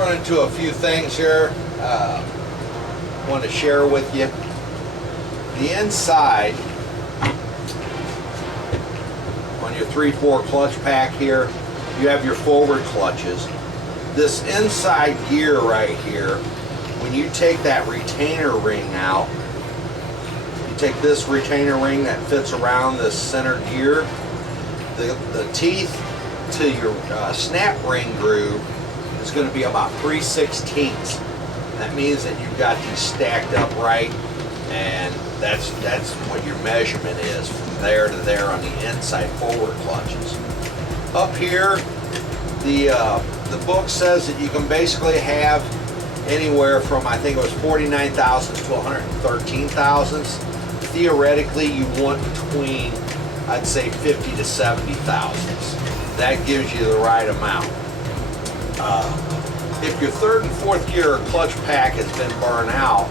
run into a few things here. Want to share with you. The inside on your 3/4 clutch pack here, you have your forward clutches. This inside gear right here, when you take that retainer ring out, you take this retainer ring that fits around this center gear, the teeth to your snap ring groove is going to be about 3/16. That means that you've got these stacked up right, and that's what your measurement is from there to there on the inside forward clutches. Up here, the book says that you can basically have anywhere from, I think it was 49 thousandths to 113 thousandths. Theoretically, you want between, I'd say 50 to 70 thousandths. That gives you the right amount. If your third and fourth gear clutch pack has been burned out,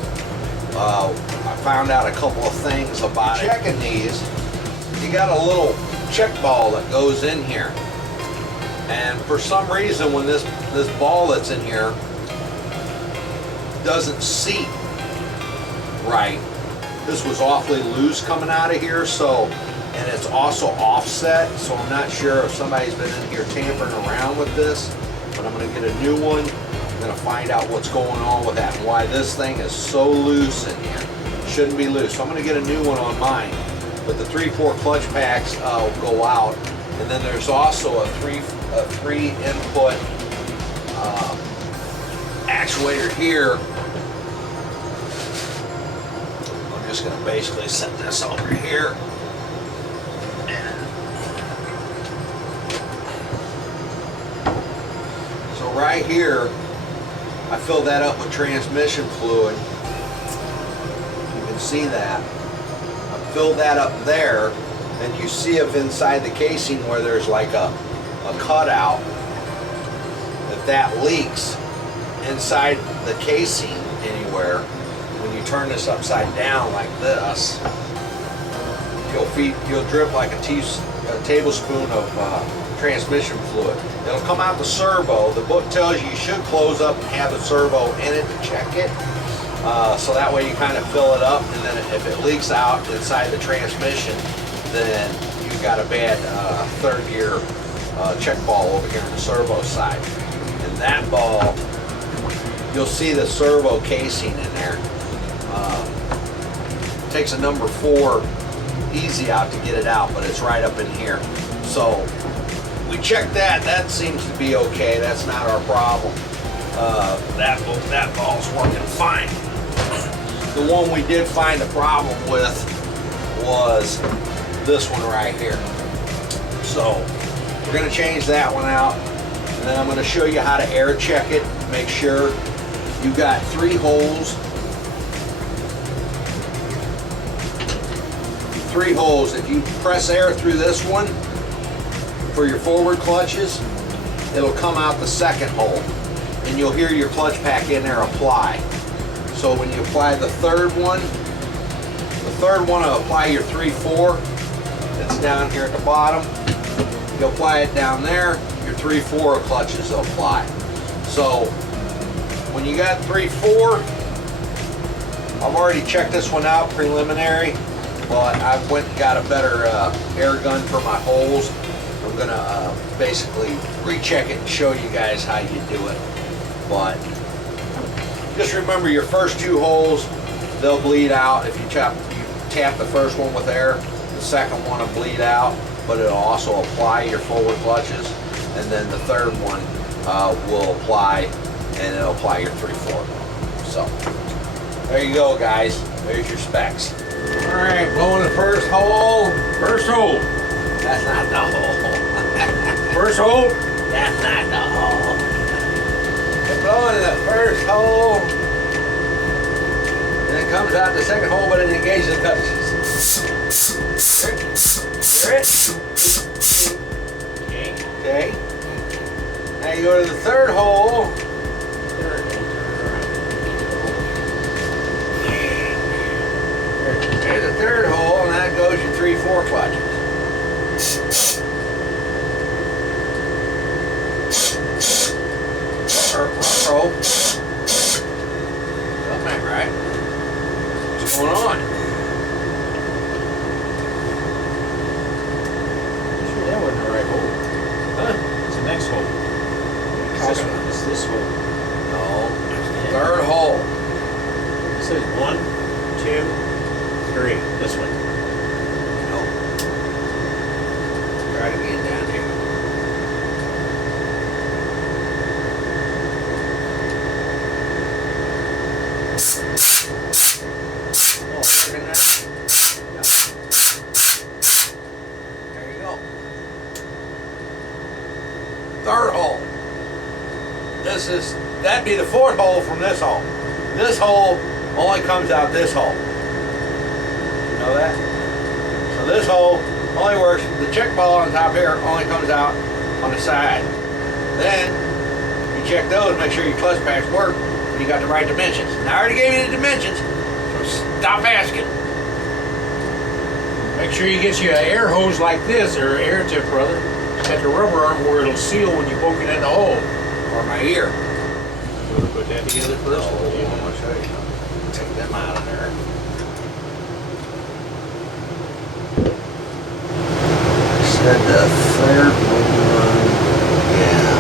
I found out a couple of things about it. Checking these, you got a little check ball that goes in here. And for some reason, when this ball that's in here doesn't seat right, this was awfully loose coming out of here, so, and it's also offset, so I'm not sure if somebody's been in here tampering around with this, but I'm going to get a new one. I'm going to find out what's going on with that and why this thing is so loose in here. It shouldn't be loose, so I'm going to get a new one on mine. But the 3/4 clutch packs will go out, and then there's also a three input actuator here. I'm just going to basically set this over here. So right here, I filled that up with transmission fluid. You can see that. I filled that up there, and you see if inside the casing where there's like a cutout, if that leaks inside the casing anywhere, when you turn this upside down like this, you'll drip like a tablespoon of transmission fluid. It'll come out the servo. The book tells you should close up and have the servo in it to check it. So that way you kind of fill it up, and then if it leaks out inside the transmission, then you've got a bad third gear check ball over here on the servo side. And that ball, you'll see the servo casing in there. Takes a number 4 easy out to get it out, but it's right up in here. So we checked that. That seems to be okay. That's not our problem. That ball's working fine. The one we did find a problem with was this one right here. So we're going to change that one out, and then I'm going to show you how to air check it. Make sure you got 3 holes. 3 holes. If you press air through this one for your forward clutches, it'll come out the second hole, and you'll hear your clutch pack in there apply. So when you apply the third one will apply your 3/4. It's down here at the bottom. You apply it down there, your 3/4 clutches will apply. So when you got 3/4, I've already checked this one out preliminary, but I went and got a better air gun for my holes. I'm gonna basically recheck it and show you guys how you do it. But just remember, your first 2 holes, they'll bleed out. If you tap the first one with air, the second one will bleed out, but it'll also apply your forward clutches, and then the third one will apply, and it'll apply your 3/4. So there you go, guys. There's your specs. All right, blowing the first hole. First hole. That's not the hole. First hole. That's not the hole. You're blowing in the first hole, and it comes out the second hole, but it engages the clutches. Okay. Now you go to the third hole. There's the third hole, and that goes your 3/4 clutches. Something ain't right. What's going on? Sure, that wasn't the right hole. Huh? It's the next hole. It's this hole. No, it's the third hole. It says 1, 2, 3. This one. No. Try to get down here. Oh, working now? Yep. There you go. Third hole. That'd be the fourth hole from this hole. This hole only comes out this hole. You know that? So this hole only works, the check ball on top here only comes out on the side. Then you check those, make sure your clutch packs work, and you got the right dimensions. And I already gave you the dimensions, so stop asking. Make sure you get you an air hose like this, or an air tip brother. At the rubber arm where it'll seal when you poke it in the hole. Or my ear. You want to put that together first? I'm gonna show you. Take them out of there. Said the third one. Yeah.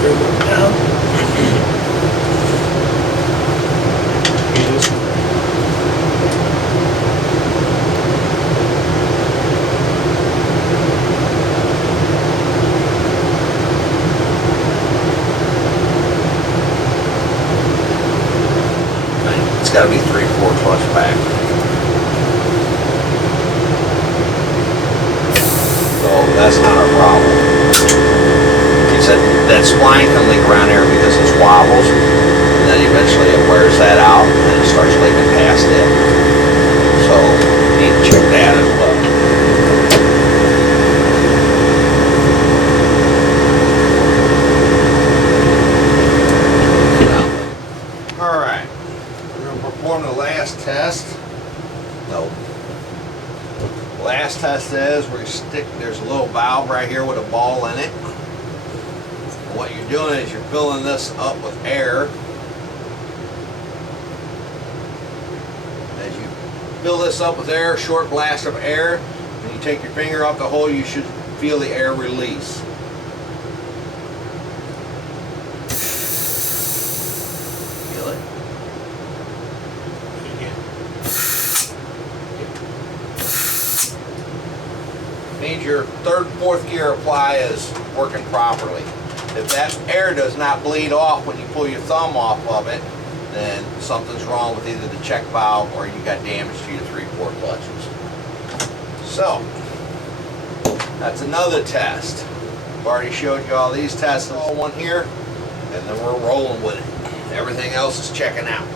Third one down. Okay, this one. It's got to be 3/4 clutch back. So that's not our problem. He said that spline can leak around there because it wobbles, and then eventually it wears that out and it starts leaking past it. So you need to check that as well. Alright. We're going to perform the last test. No. Last test is there's a little valve right here with a ball in it. And what you're doing is you're filling this up with air. As you fill this up with air, short blast of air, and you take your finger off the hole, you should feel the air release. Feel it? Means your third and fourth gear apply is working properly. If that air does not bleed off when you pull your thumb off of it, then something's wrong with either the check valve or you got damage to your 3/4 clutches. So, that's another test. I've already showed you all these tests, all one here, and then we're rolling with it. Everything else is checking out.